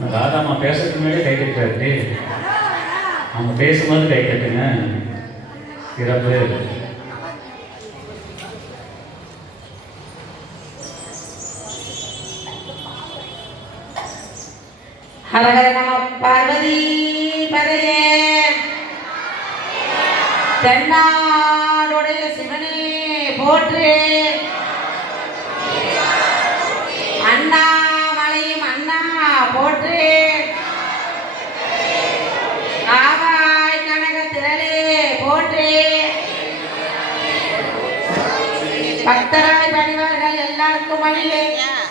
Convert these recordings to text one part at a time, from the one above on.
இந்த ராதாம்மா பேசுறதுக்கு முன்னாடி கை தட்டுறாரு. அவங்க பேசும்போது கை கட்டுங்க சிறப்பு. ஹரஹர நம பார்வதி பதையே. தென்னாடுடைய சிவனே போற்றே. போற்று ஆகாய் கனக திரளே போற்று பக்தராய் பணிவார்கள் எல்லாருக்கும் அடியே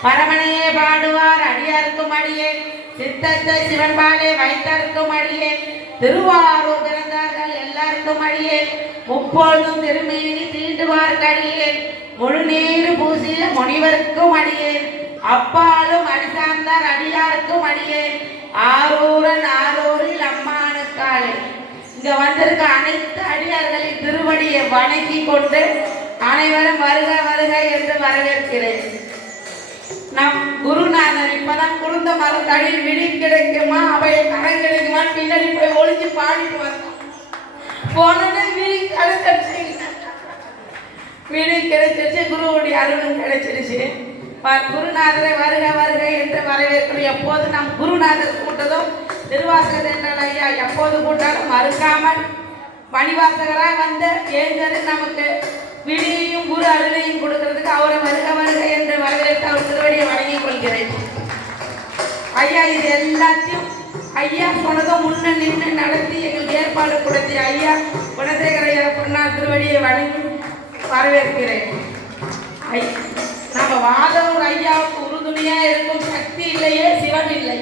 பரமனையே பாடுவார் அடியாருக்கும் அடியே சித்தத்தை சிவன்பாலே வைத்தாருக்கும் அடியே திருவாரூர் பிறந்தார்கள் எல்லாருக்கும் அடியே முப்பொழுதும் திருமேனி தீண்டுவார் அடியே முழு நீரு பூசிய முனிவருக்கும் அடியேன் அப்பாலும் அடிசார்ந்தார் அடியாருக்கும் அடியே. ஆரூரன் ஆரூரில் அம்மானுக்காளே இங்க வந்திருக்க அனைத்து அடியார்களின் திருவடியை வணங்கி கொண்டு அனைவரும் வருக வருக என்று வரவேற்கிறேன். நம் குருநாதர் இப்பதான் குடும்ப மரத்தடியில் விழி கிடைக்குமா? அவைய கடன் கிடைக்குமா பின்னாடி போய் ஒளிஞ்சு பாடிட்டு வந்தோம் போனது விழி கிடைச்சிருச்சு. விழி கிடைச்சிருச்சு குருவுடைய அருளும் கிடைச்சிருச்சு. குருநாதரை வருக வருக என்று வரவேற்கிறோம். எப்போது நம் குருநாதர் கூட்டதும் திருவாசகர் என்றால் ஐயா எப்போது கூட்டாலும் மறுக்காமல் மணிவாசகராக வந்த ஏஞ்சரு நமக்கு விடியையும் குரு அருளையும் கொடுக்கறதுக்கு அவரை வருக வருக என்று வரவேற்று அவர் திருவடியை வழங்கிக் கொள்கிறேன். ஐயா இது எல்லாத்தையும் ஐயா சொன்னதும் முன்ன நின்று நடத்தி எங்களுக்கு ஏற்பாடு கொடுத்தி ஐயா குணசேகர ஐயா பொன்னார் திருவடியை வணங்கி வரவேற்கிறேன். ஐயா நம்ம வாதவர் ஐயாவுக்கு உறுதுணையா இருக்கும். சக்தி இல்லையே சிவன் இல்லை.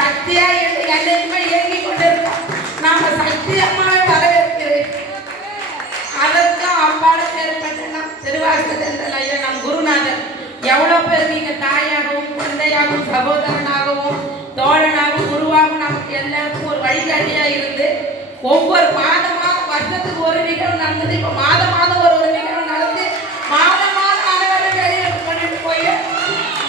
சக்தியா என்று என்னைக்குமே இயங்கிக் கொண்டிருக்கோம் நாம சக்தி அம்மாவை வரவேற்கிறேன். அதற்கும் அம்பாட பேர் பெற்ற திருவாசகத்தில் ஐயா நம் குருநாதர். எவ்வளோ பேர் நீங்க தாயாகவும் தந்தையாகவும் சகோதரனாகவும் தோழனாகவும் குருவாகவும் நமக்கு எல்லாருக்கும் ஒரு வழிகாட்டியா இருந்து ஒவ்வொரு மாதமாக வருஷத்துக்கு ஒரு நிகழ்வு நடந்தது. இப்போ மாதம் மாதம் ஒரு ஒரு நிகழ்வு நடந்து மாதம் மாதம் அனைவரும் வெளியே கொண்டுட்டு போய்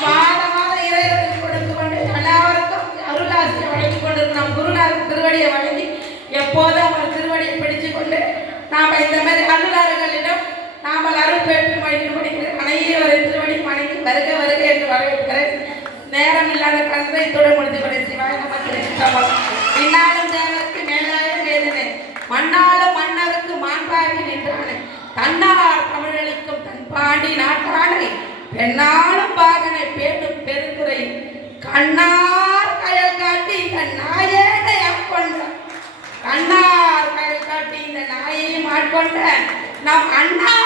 மாதம் மாதம் இறைவனுக்கு கொடுத்து கொண்டு எல்லாருக்கும் அருளாசியை வழங்கி கொண்டிருக்கும் நம் குருநாதர் திருவடியை வழங்கி எப்போதும் அவர் திருவடியை பிடிச்சு கொண்டு நாம இந்த மாதிரி அருளாளர்களிடம் நாம அருள் பெற்று மொழி முடிக்கிற அனைவரை திருவடி வணங்கி வருக வருக என்று வரவேற்கிறேன் நேரம் இல்லாத கருத்தை இத்துடன் முடித்து படை சிவாய் நமக்கு இன்னாலும் தேவருக்கு மேலாக வேதனை. மண்ணாலும் மன்னருக்கு மாண்பாகி நின்றானே. தன்னார் தமிழளிக்கும் தன் பாண்டி நாட்டானை. பெண்ணாலும் பாகனை பேணும் பெருந்துரை கண்ணார் கயல் காட்டி தன் கண்ணார் கயல் நம் அண்ணா